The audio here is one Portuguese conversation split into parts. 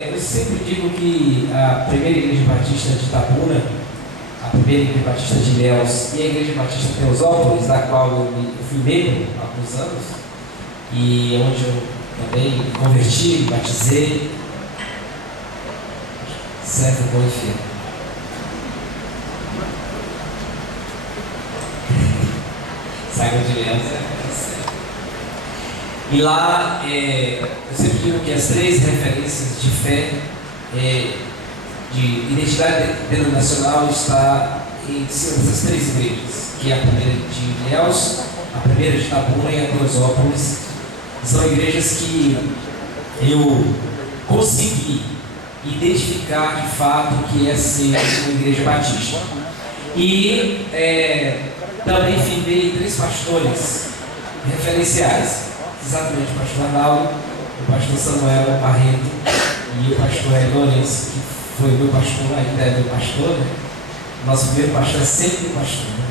Eu sempre digo que a primeira igreja batista de Itabuna, a primeira igreja batista de Ilhéus e a igreja batista de Teosópolis, da qual eu fui membro há alguns anos, e onde eu também me converti, me batizei, servo bom e fiel. Saiu de Ilhéus, e lá, eu sempre digo que as três referências de fé, de identidade denominacional, está em cima dessas três igrejas, que é a primeira de Ilhéus, a primeira de Itabuna e a de Teosópolis. São igrejas que eu consegui identificar de fato que é ser uma igreja batista. E também firmei três pastores referenciais. Exatamente o pastor Arnaldo, o pastor Samuel Barreto e o pastor Hélio Lourenço, que foi meu pastor, ainda é meu pastor, né? Nosso primeiro pastor é sempre meu pastor, né?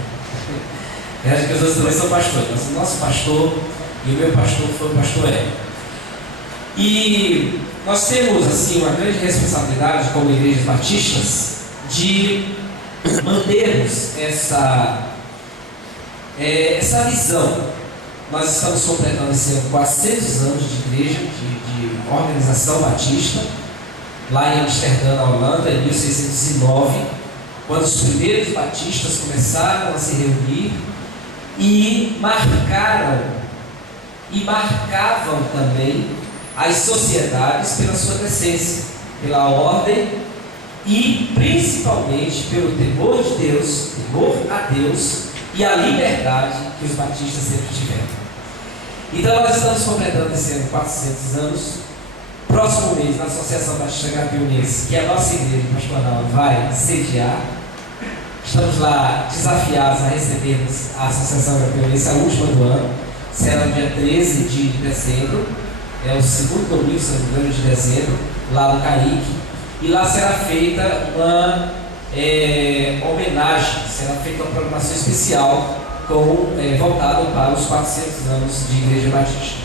Eu acho que os outros também são pastores, mas o nosso pastor e o meu pastor foi o pastor Hélio. E nós temos assim uma grande responsabilidade como igrejas batistas de mantermos essa visão. Nós estamos completando esse ano 400 anos de igreja, de organização batista, lá em Amsterdã, na Holanda, em 1609, quando os primeiros batistas começaram a se reunir e marcavam também as sociedades pela sua decência, pela ordem e principalmente pelo temor de Deus, temor a Deus e a liberdade que os batistas sempre tiveram. Então nós estamos completando esse ano 400 anos. Próximo mês, na Associação Batista Gapiunense, que a nossa igreja pastorral vai sediar, estamos lá desafiados a recebermos a Associação Gapiunense, a última do ano. Será no dia 13 de dezembro, é o segundo domingo, se não me engano, de dezembro, lá no Carique. E lá será feita uma homenagem, será feita uma programação especial voltado para os 400 anos de Igreja Batista.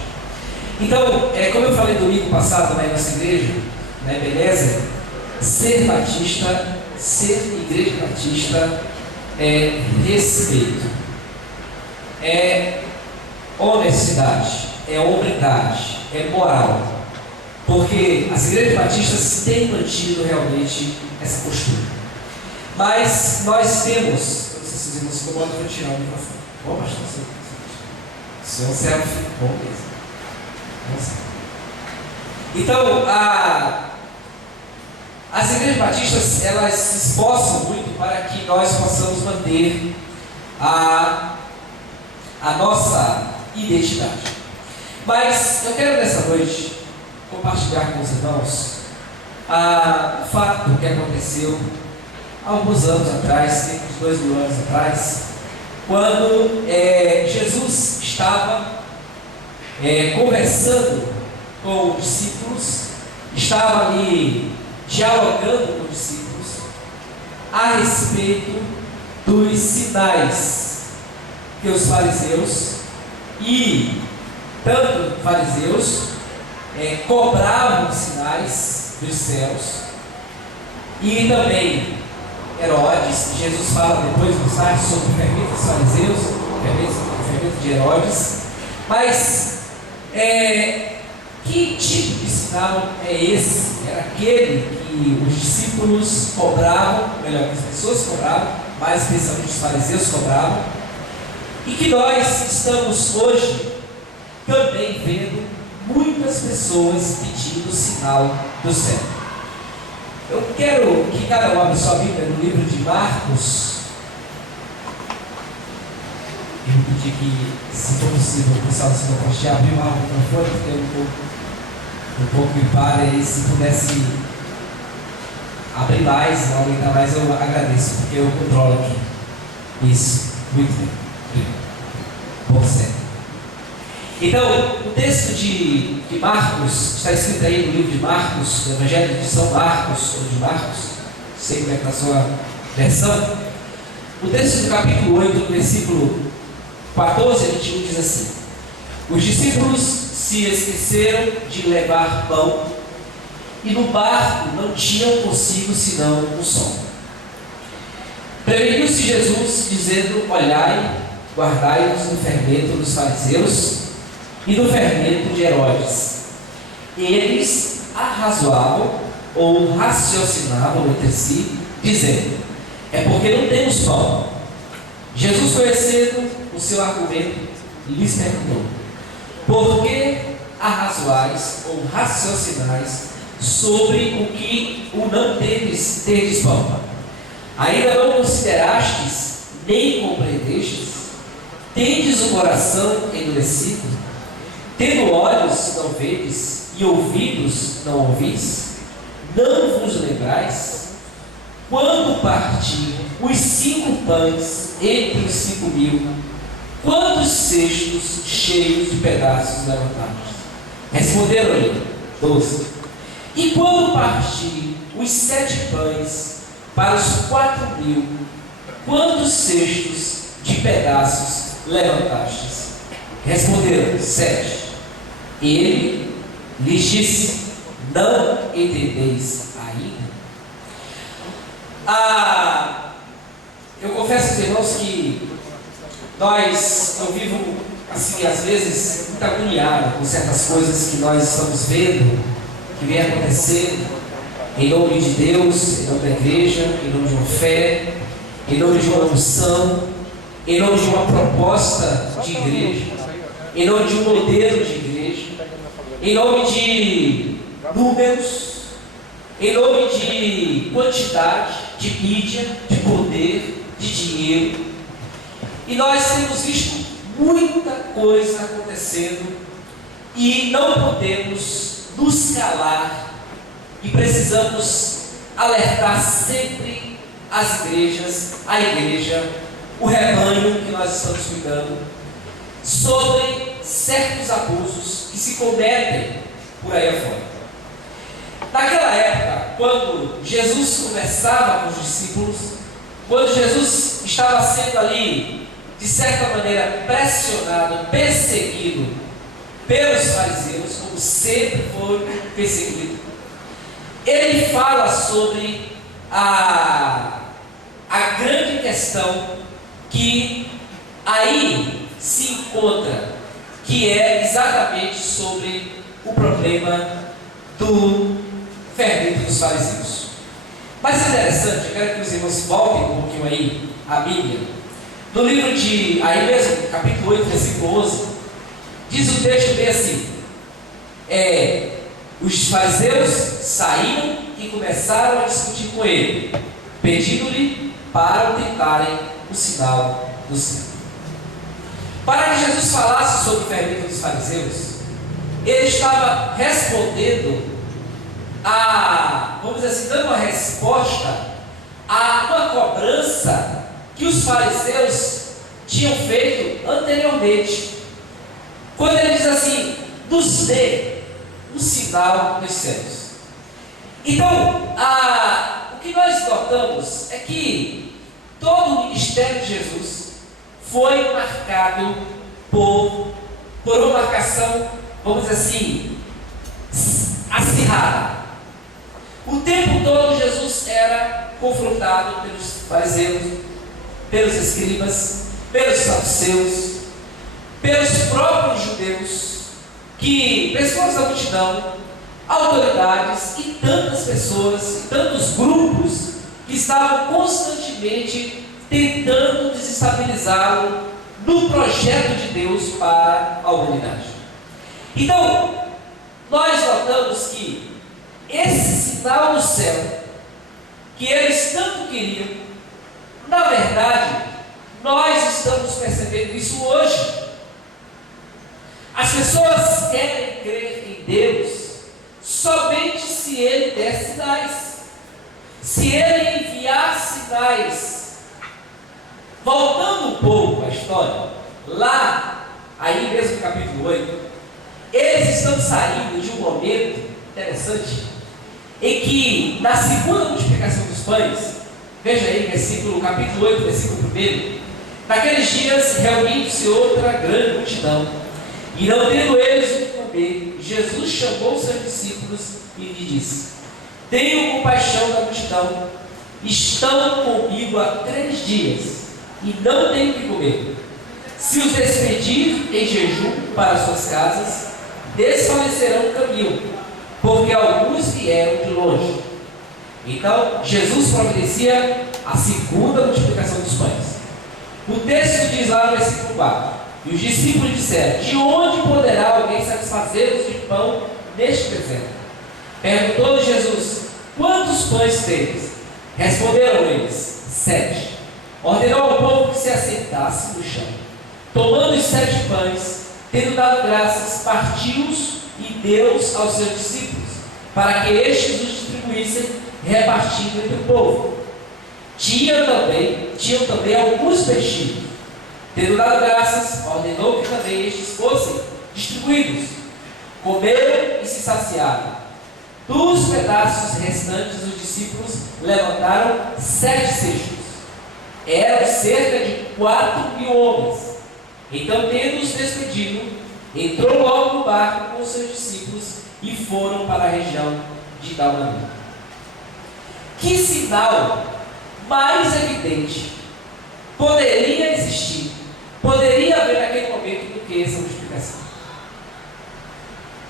Então, como eu falei domingo passado na nossa igreja, na Ebenezer, ser batista, ser igreja batista é respeito, é honestidade, é hombridade, é moral, porque as igrejas batistas têm mantido realmente essa postura. Mas nós temos, não sei se os irmãos se incomodam, eu vou tirar o microfone. Bom, pastor, o senhor selfie, bom mesmo. Então, as igrejas batistas, elas se esforçam muito para que nós possamos manter a nossa identidade. Mas eu quero nessa noite compartilhar com os irmãos o fato que aconteceu há alguns anos atrás, cerca de 2000 anos atrás, quando Jesus estava conversando com os discípulos, estava ali dialogando com os discípulos a respeito dos sinais que os fariseus e tanto fariseus cobravam sinais dos céus, e também Herodes. Jesus fala depois no site sobre o fermento dos fariseus, o fermento de Herodes. Mas que tipo de sinal é esse? Era aquele que os discípulos cobravam, melhor, as pessoas cobravam, mais especialmente os fariseus cobravam, e que nós estamos hoje também vendo muitas pessoas pedindo sinal do céu. Eu quero que cada um abra sua Bíblia no livro de Marcos. Eu vou pedir que, se for possível, o pessoal se não pode abrir o microfone, porque eu um pouco me para, e se pudesse abrir mais, aumentar mais, eu agradeço, porque eu controlo aqui. Isso, muito bem. Bom, certo. Então, o texto de Marcos, está escrito aí no livro de Marcos, do Evangelho de São Marcos, ou de Marcos, não sei como é que está a sua versão. O texto do capítulo 8, versículo 14 a 21 diz assim: os discípulos se esqueceram de levar pão e no barco não tinham consigo senão um som. Preveniu-se Jesus, dizendo: olhai, guardai-vos no fermento dos fariseus e no fermento de Herodes. Eles arrazoavam ou raciocinavam entre si, dizendo: é porque não temos pão. Jesus, conhecendo o seu argumento, lhes perguntou: por que arrazoais ou raciocinais sobre o que o não tendes pão? Ainda não considerastes, nem compreendestes? Tendes o coração endurecido? Tendo olhos, não vedes, e ouvidos, não ouvis? Não vos lembrais? Quando parti os 5 pães entre os 5.000, quantos cestos cheios de pedaços levantaste? Responderam-lhe: 12. E quando parti os 7 pães para os 4.000, quantos cestos de pedaços levantastes? Responderam: 7. Ele lhes disse: não entendeis ainda? Eu confesso aos irmãos que eu vivo assim, às vezes, muito agoniado com certas coisas que nós estamos vendo, que vem acontecendo, em nome de Deus, em nome da igreja, em nome de uma fé, em nome de uma unção, em nome de uma proposta de igreja, em nome de um modelo de igreja, em nome de números, em nome de quantidade, de mídia, de poder, de dinheiro. E nós temos visto muita coisa acontecendo e não podemos nos calar e precisamos alertar sempre as igrejas, a igreja, o rebanho que nós estamos cuidando, sobre certos abusos que se cometem por aí afora. Naquela época, quando Jesus conversava com os discípulos, quando Jesus estava sendo ali, de certa maneira, pressionado, perseguido pelos fariseus, como sempre foi perseguido, ele fala sobre a grande questão que aí se encontra, que é exatamente sobre o problema do fermento dos fariseus. Mas é interessante, eu quero que os irmãos voltem um pouquinho aí a Bíblia. No livro de, aí mesmo, capítulo 8, versículo 11, diz o texto bem assim: os fariseus saíram e começaram a discutir com ele, pedindo-lhe para tentarem o sinal do céu. Para que Jesus falasse sobre o fermento dos fariseus, ele estava respondendo vamos dizer assim, dando uma resposta a uma cobrança que os fariseus tinham feito anteriormente, quando ele diz assim: nos dê um sinal dos céus. Então, o que nós notamos é que todo o ministério de Jesus foi marcado por uma marcação, vamos dizer assim, acirrada. O tempo todo Jesus era confrontado pelos fariseus, pelos escribas, pelos saduceus, pelos próprios judeus, pessoas da multidão, autoridades e tantas pessoas, e tantos grupos que estavam constantemente tentando desestabilizá-lo no projeto de Deus para a humanidade. Então, nós notamos que esse sinal do céu, que eles tanto queriam, na verdade, nós estamos percebendo isso hoje. As pessoas querem crer em Deus somente se Ele der sinais, se Ele enviar sinais. Voltando um pouco à história, lá, aí mesmo no capítulo 8, eles estão saindo de um momento interessante, em que, na segunda multiplicação dos pães, veja aí, capítulo 8, versículo 1, naqueles dias, reunindo-se outra grande multidão, e não tendo eles o que comer, Jesus chamou seus discípulos e lhe disse: tenho compaixão da multidão, estão comigo há 3 dias e não tenho que comer. Se os despedir em jejum para suas casas, desfalecerão no caminho, porque alguns vieram de longe. Então Jesus providencia a segunda multiplicação dos pães. O texto diz lá no versículo 4: e os discípulos disseram: de onde poderá alguém satisfazer-nos de pão neste deserto? Perguntou-lhe Jesus: quantos pães tens? Responderam eles: 7. Ordenou ao povo que se assentasse no chão. Tomando os 7 pães, tendo dado graças, partiu-os e deu-os aos seus discípulos, para que estes os distribuíssem, repartindo entre o povo. Tinham também alguns peixinhos. Tendo dado graças, ordenou que também estes fossem distribuídos. Comeram e se saciaram. Dos pedaços restantes, os discípulos levantaram 7 cestos. Eram cerca de 4.000 homens. Então, tendo-os despedido, entrou logo no barco com os seus discípulos e foram para a região de Dalmanuta. Que sinal mais evidente poderia existir, poderia haver naquele momento do que essa multiplicação?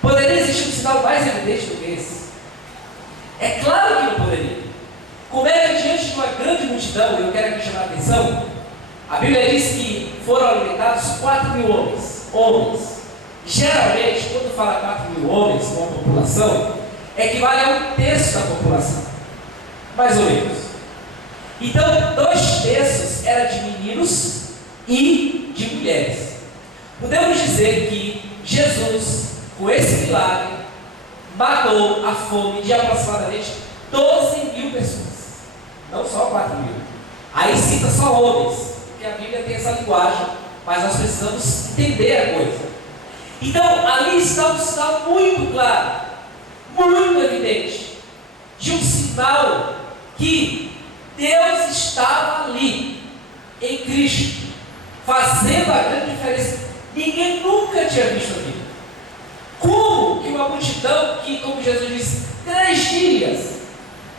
Poderia existir um sinal mais evidente do que esse? É claro que não poderia. Como é que diante de uma grande multidão, eu quero aqui chamar a atenção, a Bíblia diz que foram alimentados 4.000 homens. Geralmente, quando fala 4.000 homens com a população, equivale a 1/3 da população, mais ou menos. Então, 2/3 era de meninos e de mulheres. Podemos dizer que Jesus, com esse milagre, matou a fome de aproximadamente 12.000 pessoas, não só 4.000. Aí cita só homens, porque a Bíblia tem essa linguagem, mas nós precisamos entender a coisa. Então, ali está um sinal muito claro, muito evidente, de um sinal que Deus estava ali, em Cristo, fazendo a grande diferença. Ninguém nunca tinha visto aquilo. Como que uma multidão que, como Jesus disse, 3 dias,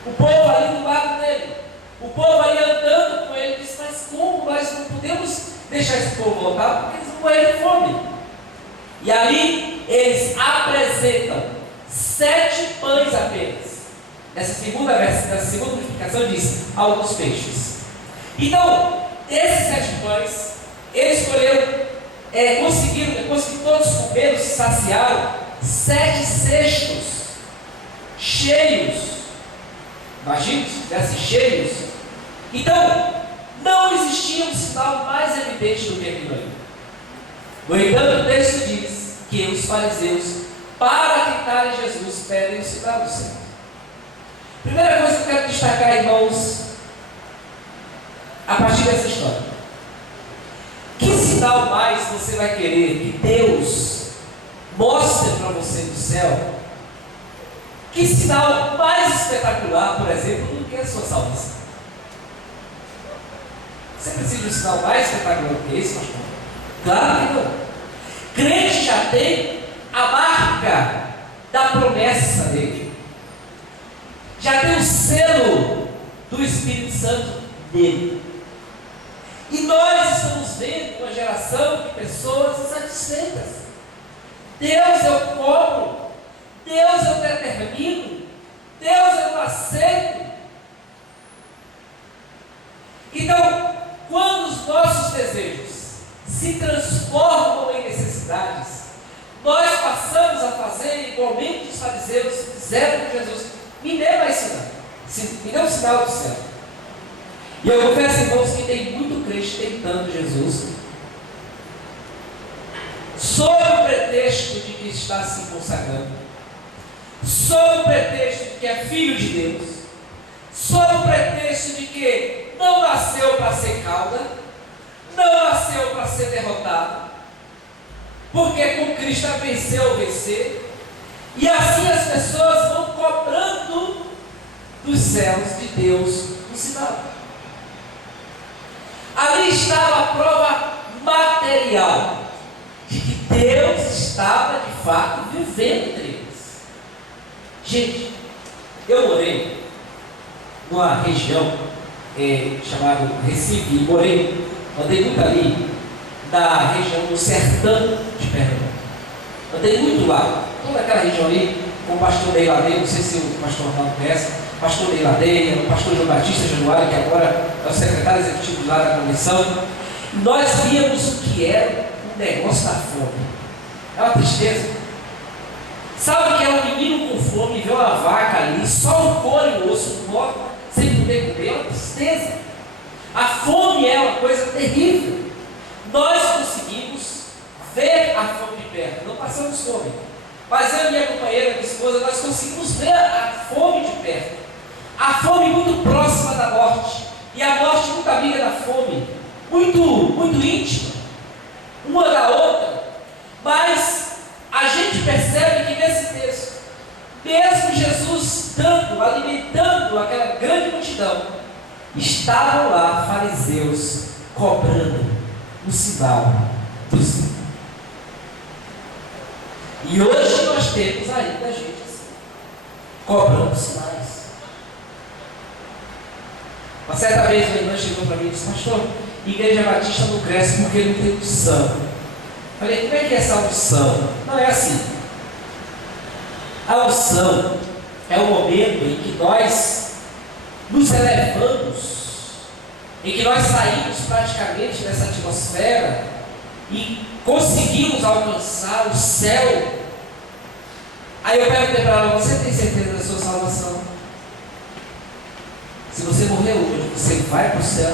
o povo ali do lado dele, o povo ali andando com ele, disse: mas como nós não podemos deixar esse povo voltar, porque eles vão morrer de fome? E ali eles apresentam 7 pães apenas. Nessa segunda multiplicação diz alguns peixes. Então, esses 7 pães, eles conseguiram, depois que todos comeram, se saciaram, 7 cestos cheios. Imagine se estivessem cheios. Então, não existia um sinal mais evidente do que aquilo ali. No entanto, o texto diz que os fariseus, para tentarem Jesus, pedem o sinal do céu. Primeira coisa que eu quero destacar, irmãos, a partir dessa história: que sinal mais você vai querer que Deus mostre para você do céu? Que sinal mais espetacular, por exemplo, do que a sua salvação? Você precisa de um sinal mais espetacular do que esse, pastor? Claro que não. Crente já tem a marca da promessa dele, já tem o selo do Espírito Santo dele. E nós estamos vendo uma geração de pessoas insatisfeitas. Deus eu cobro, Deus eu determino, Deus eu não aceito. Então, quando os nossos desejos se transformam em necessidades, nós passamos a fazer igualmente os fariseus fizeram com Jesus: me dê mais sinal, me dê um sinal do céu. E eu confesso, irmãos, que tem muito crente tentando Jesus, sob o pretexto de que está se consagrando, sob o pretexto de que é filho de Deus, sob o pretexto de que não nasceu para ser cauda, não nasceu para ser derrotado, porque com Cristo venceu vencer. E assim as pessoas vão cobrando dos céus de Deus um sinal. Ali estava a prova material de que Deus estava de fato, vivendo entre eles. Gente, eu morei numa região chamada Recife, andei muito ali, da região do sertão de Pernambuco. Andei muito lá, toda aquela região ali, com o pastor Ney Ladeira, não sei se o pastor Ronaldo conhece, pastor Ney Ladeira, o pastor João Batista Januário, que agora é o secretário executivo lá da comissão. Nós víamos o que era o negócio da fome. É uma tristeza. Sabe o que é um menino com fome, vê uma vaca ali, só o couro e o osso morto, sem poder comer? É uma tristeza. A fome é uma coisa terrível. Nós conseguimos ver a fome de perto, não passamos fome. Mas eu e minha companheira, minha esposa, nós conseguimos ver a fome de perto. A fome muito próxima da morte. E a morte muito amiga da fome. Muito íntima. Uma da outra. Mas a gente percebe que nesse texto, mesmo Jesus alimentando aquela grande multidão, estavam lá fariseus cobrando o sinal do Senhor. E hoje nós temos ainda gente assim, cobrando sinais. Uma certa vez uma irmã chegou para mim e disse: pastor, Igreja Batista não cresce porque não tem unção. Falei: como é que é essa unção? Não é assim. A unção é o momento em que nós nos elevamos, em que nós saímos praticamente dessa atmosfera e conseguimos alcançar o céu. Aí eu perguntei para ela: você tem certeza da sua salvação? Se você morrer hoje, você vai para o céu,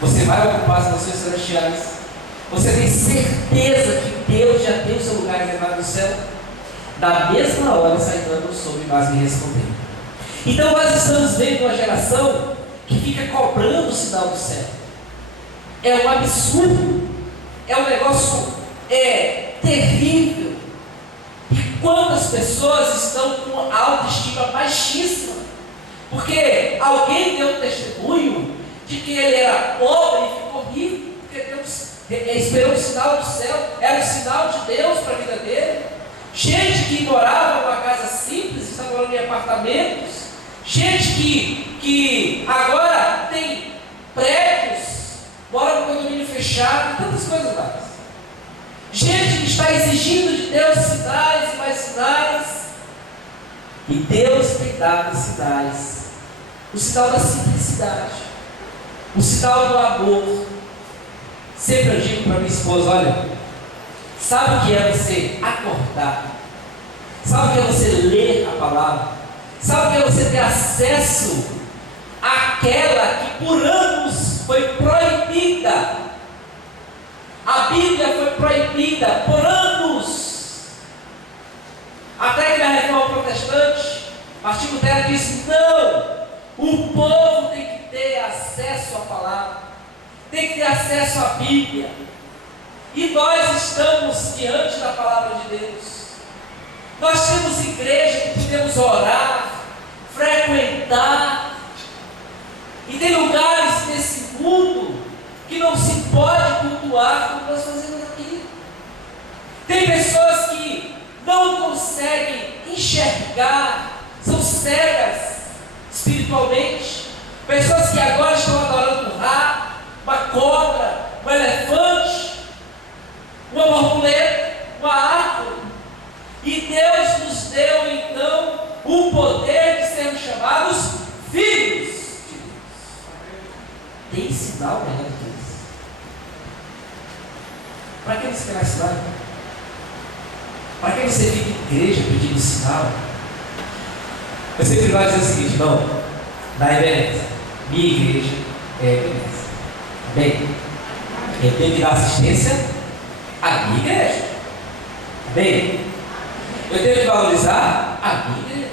você vai ocupar as nações celestiais, você tem certeza que Deus já tem o seu lugar reservado no céu? Da mesma hora, essa irmã não soube mais me responder. Então nós estamos vendo uma geração que fica cobrando o sinal do céu. É um absurdo, é um negócio terrível. E quantas pessoas estão com autoestima baixíssima, porque alguém deu testemunho de que ele era pobre e ficou rico, porque Deus esperou o sinal do céu, era o sinal de Deus para a vida dele. Gente que morava numa casa simples, está morando em apartamentos, gente que agora tem prédios, mora no condomínio fechado, e tantas coisas mais. Gente que está exigindo de Deus sinais e mais sinais, e Deus tem dado sinais. O sinal da simplicidade, o sinal do amor. Sempre eu digo para minha esposa: olha, sabe o que é você acordar? Sabe o que é você ler a palavra? Sabe o que é você ter acesso àquela que por anos foi proibida? A Bíblia foi proibida por anos. Até que na Reforma Protestante, Martinho Lutero disse: não, o povo tem que ter acesso à palavra, tem que ter acesso à Bíblia. E nós estamos diante da palavra de Deus. Nós temos igreja que podemos orar, frequentar. E tem lugares nesse mundo que não se pode cultuar como nós fazemos aqui. Tem pessoas que não conseguem enxergar, são cegas espiritualmente. Pessoas que agora estão adorando um rato, uma cobra, um elefante, uma borboleta, uma árvore. E Deus nos deu então o poder de sermos chamados filhos de Deus. Tem sinal melhor do que isso? Para que você quer sinal? Para que você fica em igreja pedindo sinal? Eu sempre gosto de dizer o seguinte: não, da Ebenezer, minha igreja é Ebenezer. Bem, eu tenho que dar assistência à minha igreja. Bem, eu tenho que valorizar a minha igreja.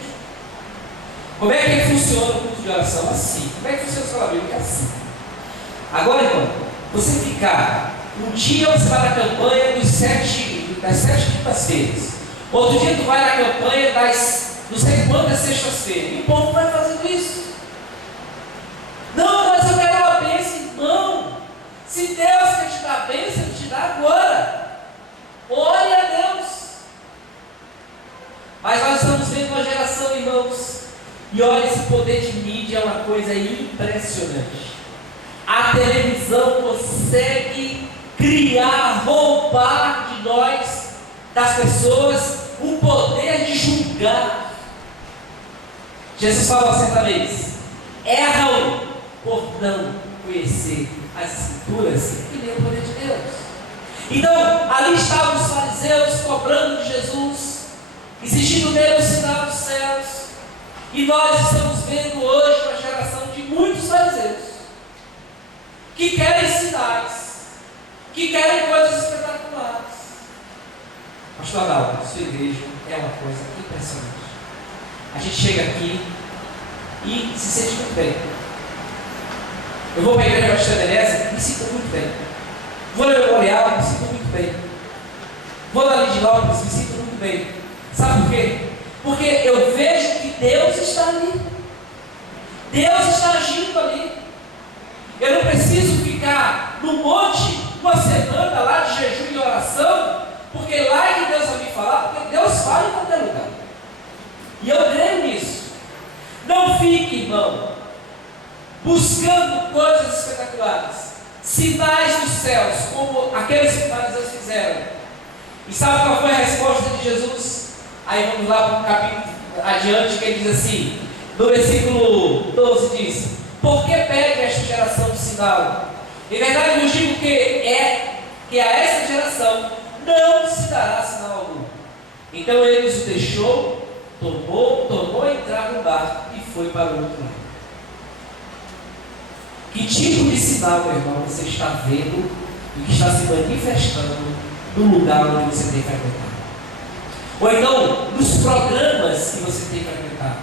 Como é que funciona o culto de oração? Assim. Como é que funciona a escola bíblica? Assim. Agora, irmão, você ficar, um dia você vai na campanha das 7 quintas-feiras, outro dia tu vai na campanha das não sei quantas sextas-feiras, e o povo vai fazendo isso. Não, mas eu quero uma bênção, irmão. Se Deus quer te dar a bênção, Ele te dá agora. Ore a Deus. Mas nós estamos vendo uma geração, irmãos, e olha, esse poder de mídia é uma coisa impressionante. A televisão consegue criar, roubar de nós, das pessoas, o poder de julgar. Jesus falou certa vez: erram por não conhecer as Escrituras e nem o poder de Deus. Então, ali estavam os fariseus cobrando de Jesus, exigindo dele o sinal dos céus. E nós estamos vendo hoje uma geração de muitos fariseus que querem sinais, que querem coisas espetaculares. Pastor Adalto, sua igreja é uma coisa impressionante. A gente chega aqui e se sente muito bem. Eu vou para a igreja Batista Ebenezer e me sinto muito bem. Vou no Memorial, me sinto muito bem. Vou na Lindinópolis, me sinto muito bem. Sabe por quê? Porque eu vejo que Deus está ali. Deus está agindo ali. Eu não preciso ficar no monte uma semana lá de jejum e oração, porque lá é que Deus vai me falar, porque Deus fala em qualquer lugar. E eu creio nisso. Não fique, irmão, buscando coisas espetaculares, sinais dos céus, como aqueles que os fariseus fizeram. E sabe qual foi a resposta de Jesus? Aí vamos lá para o capítulo adiante, que ele diz assim, no versículo 12 diz: por que pede esta geração de sinal? Em verdade eu digo que a essa geração não se dará sinal algum. Então ele os deixou, tornou a entrar no barco e foi para o outro lado. Que tipo de sinal, meu irmão, você está vendo e que está se manifestando no lugar onde você tem frequentado? Ou então, nos programas que você tem frequentado,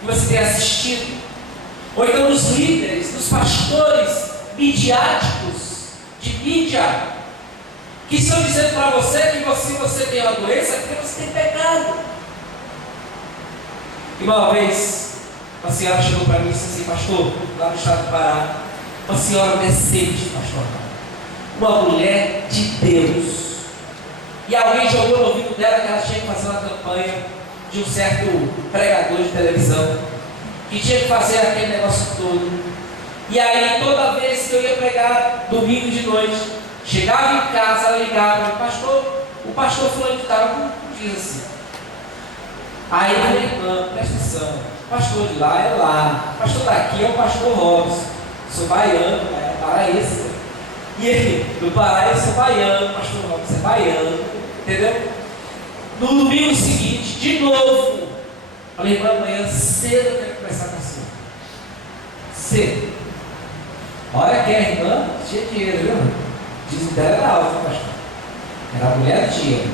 que você tem assistido? Ou então nos líderes, nos pastores midiáticos, de mídia, que estão dizendo para você que se você tem uma doença, é porque você tem pecado. E uma vez, uma senhora chegou para mim e disse assim: pastor, lá no estado do Pará, uma senhora decente, pastor, uma mulher de Deus, e alguém jogou no ouvido dela que ela tinha que fazer uma campanha de um certo pregador de televisão, que tinha que fazer aquele negócio todo. E aí toda vez que eu ia pregar domingo de noite, chegava em casa, ela ligava: o pastor fulano de tal diz assim. Aí eu falei: irmã, presta atenção, o pastor de lá é lá, o pastor daqui é o pastor Robson, sou baiano, paraense. E ele, do Pará eu sou baiano, o pastor Robson é baiano, entendeu? No domingo seguinte, de novo, falei: irmã, amanhã cedo eu quero conversar com a senhora. Cedo. Olha que a irmã tinha dinheiro, viu? Diz que dela era alto, pastor. Era a mulher do dinheiro.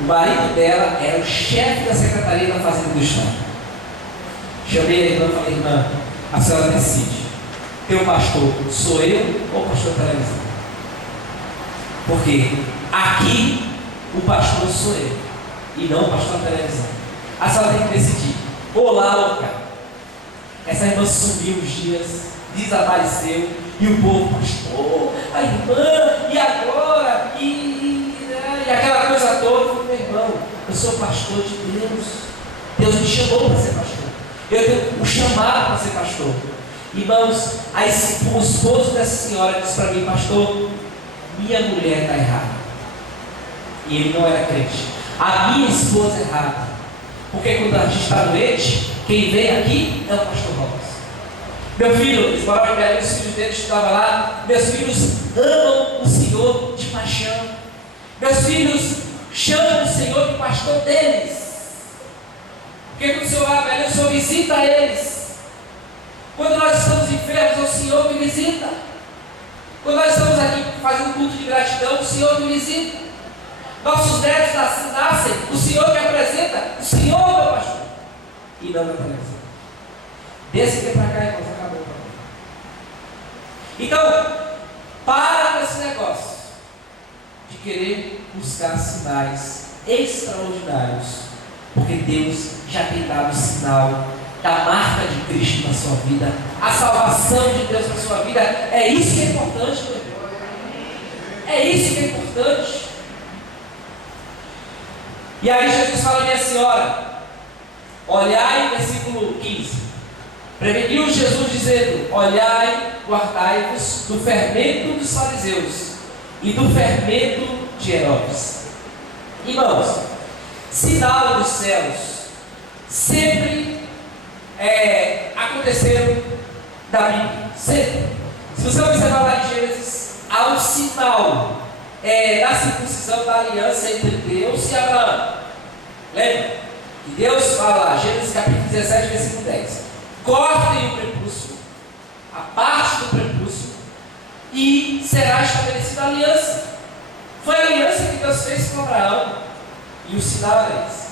O marido dela era o chefe da secretaria da Fazenda do Estado. Chamei a irmã e falei: irmã, a senhora decide. Teu pastor sou eu ou o pastor da televisão? Porque aqui o pastor sou eu e não o pastor da televisão. A senhora tem que decidir, ou lá ou cá. Essa irmã sumiu uns dias, desapareceu, e o povo: pastor, a irmã, e agora? E aquela coisa toda. Eu falei: meu irmão, eu sou pastor de Deus. Deus me chamou para ser pastor. Eu tenho o chamado para ser pastor. Irmãos, o esposo dessa senhora disse para mim: pastor, minha mulher está errada. E ele não era crente. A minha esposa é errada. Porque quando a gente está doente, quem vem aqui é o pastor Robson. Meu filho, eles moravam em Belém, os filhos dele estudavam lá. Meus filhos amam o Senhor de paixão. Meus filhos chamam o Senhor de pastor deles. Porque quando o Senhor vai a Belém, o Senhor visita eles. Quando nós estamos enfermos, é o Senhor que visita. Quando nós estamos aqui fazendo culto de gratidão, o Senhor que visita. Nossos netos nascem, o Senhor que apresenta, o Senhor é o pastor. E não na televisão. Desse que para cá, irmãos, acabou o problema. Então, para com esse negócio de querer buscar sinais extraordinários, porque Deus já tem dado o sinal da marca de Cristo na sua vida, a salvação de Deus na sua vida. É isso que é importante, meu irmão. É isso que é importante. E aí Jesus fala: minha senhora, Olhai, versículo 15. Preveniu Jesus dizendo: olhai, guardai-vos do fermento dos fariseus e do fermento de Herodes. Irmãos, sinal dos céus sempre aconteceram da Bíblia. Sempre. Se você observar lá em Gênesis, há um sinal da circuncisão da aliança entre Deus e Abraão. Lembra? E Deus fala lá, Gênesis capítulo 17, versículo 10. Cortem o prepúcio, a parte do prepúcio, e será estabelecida a aliança. Foi a aliança que Deus fez com Abraão. E o sinal era esse.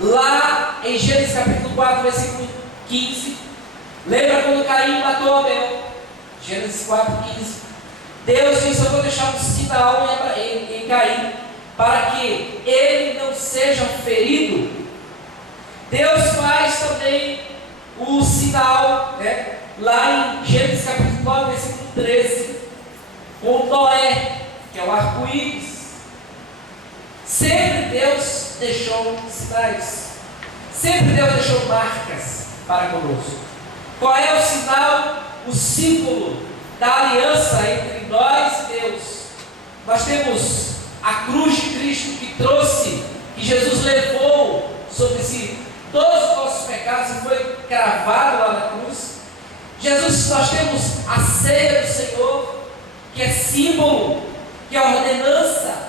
Lá em Gênesis capítulo 4, versículo 15, lembra quando Caim matou Abel? Gênesis 4, 15. Deus disse: eu vou deixar um sinal em Caim, para que ele não seja ferido. Deus faz também o sinal, lá em Gênesis capítulo 9, versículo 13, com Noé, que é o arco-íris. Sempre Deus deixou sinais, sempre Deus deixou marcas para conosco. Qual é o sinal, o símbolo da aliança entre nós e Deus? Nós temos a cruz de Cristo que trouxe, que Jesus levou sobre si todos os nossos pecados e foi cravado lá na cruz. Nós temos a ceia do Senhor, que é símbolo, que é ordenança,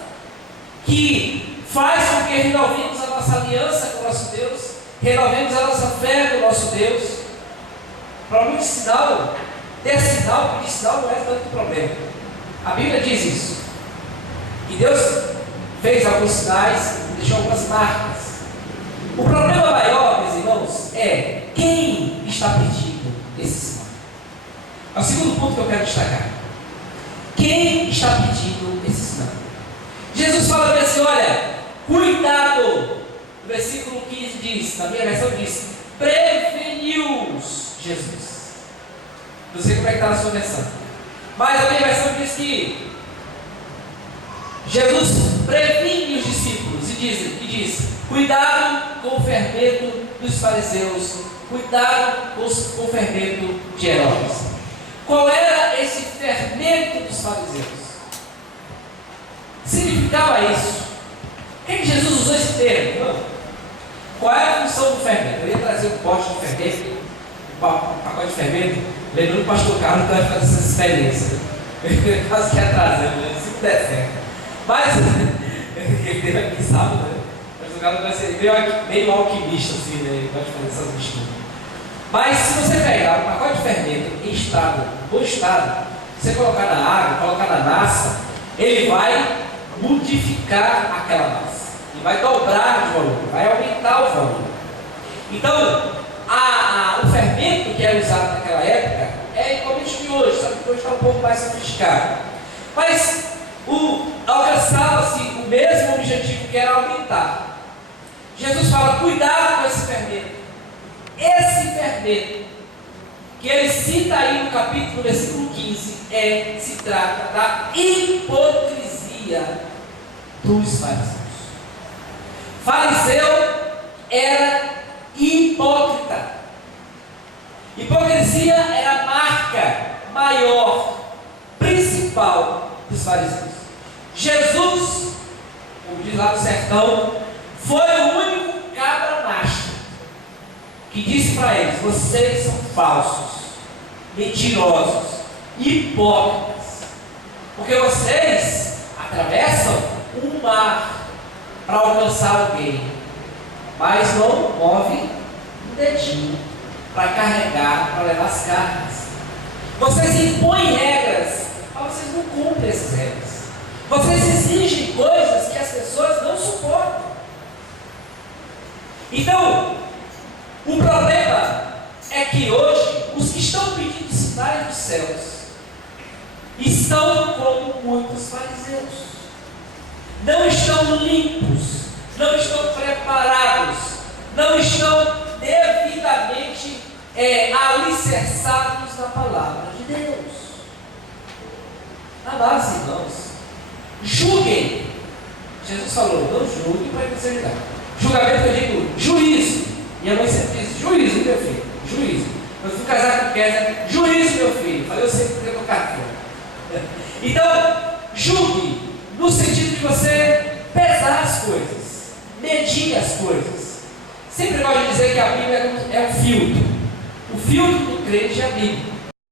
que faz com que renovemos a nossa aliança com o nosso Deus, renovemos a nossa fé com o nosso Deus. O problema de sinal, desse sinal, porque de sinal não é tanto problema. A Bíblia diz isso, que Deus fez alguns sinais e deixou algumas marcas. O problema maior, meus irmãos, é quem está pedindo esse sinal. É o segundo ponto que eu quero destacar. Quem está pedindo esse sinal? Jesus fala assim: olha, cuidado. O versículo 15 diz, na minha versão diz, preveniu-os Jesus. Não sei como é que está na sua versão, mas a minha versão diz que Jesus previne os discípulos e diz: cuidado com o fermento dos fariseus, cuidado com o fermento de Herodes. Qual era esse fermento dos fariseus? Significava isso. Por que Jesus usou esse termo? Não. Qual é a função do fermento? Eu ia trazer um pote de fermento, um pacote de fermento, lembrando o pastor Carlos que vai fazer essa experiência. Eu quase que ia trazer, se não der certo. Mas, ele teve aqui sábado, né? Mas o cara vai ser meio alquimista, assim, né? Ele pode fazer essas misturas. Mas se você pegar um pacote de fermento em bom estado, você colocar na água, colocar na massa, ele vai modificar aquela massa. E vai dobrar de volume, vai aumentar o volume. Então, o fermento que era usado naquela época é igualmente de hoje, só que hoje está um pouco mais sofisticado. Mas alcançava-se o mesmo objetivo, que era aumentar. Jesus fala: cuidado com esse fermento. Esse fermento que ele cita aí no capítulo, versículo 15, se trata da hipocrisia dos fariseus. Fariseu era hipócrita. Hipocrisia era a marca maior, principal dos fariseus. Jesus, como diz lá no sertão, foi o único cabra macho que disse para eles: vocês são falsos, mentirosos, hipócritas, porque vocês atravessam um mar para alcançar alguém, mas não movem um dedinho para carregar, para levar as cargas. Vocês impõem regras, mas vocês não cumprem essas regras. Vocês exigem coisas que as pessoas não suportam. Então, o problema é que hoje os que estão pedindo sinais dos céus estão como muitos fariseus. Não estão limpos, não estão preparados, não estão devidamente alicerçados na palavra de Deus. Amados irmãos, julguem. Jesus falou: não julgue para que você julgar. Julgamento, eu digo, juízo. E a mãe sempre diz: juízo, meu filho, juízo. Quando eu fui casar com Kézia, juízo, meu filho. Falei: eu sei porque eu estou café. Então, julgue, no sentido de você pesar as coisas, medir as coisas. Sempre gosto de dizer que a Bíblia é um filtro. O filtro do crente é a Bíblia.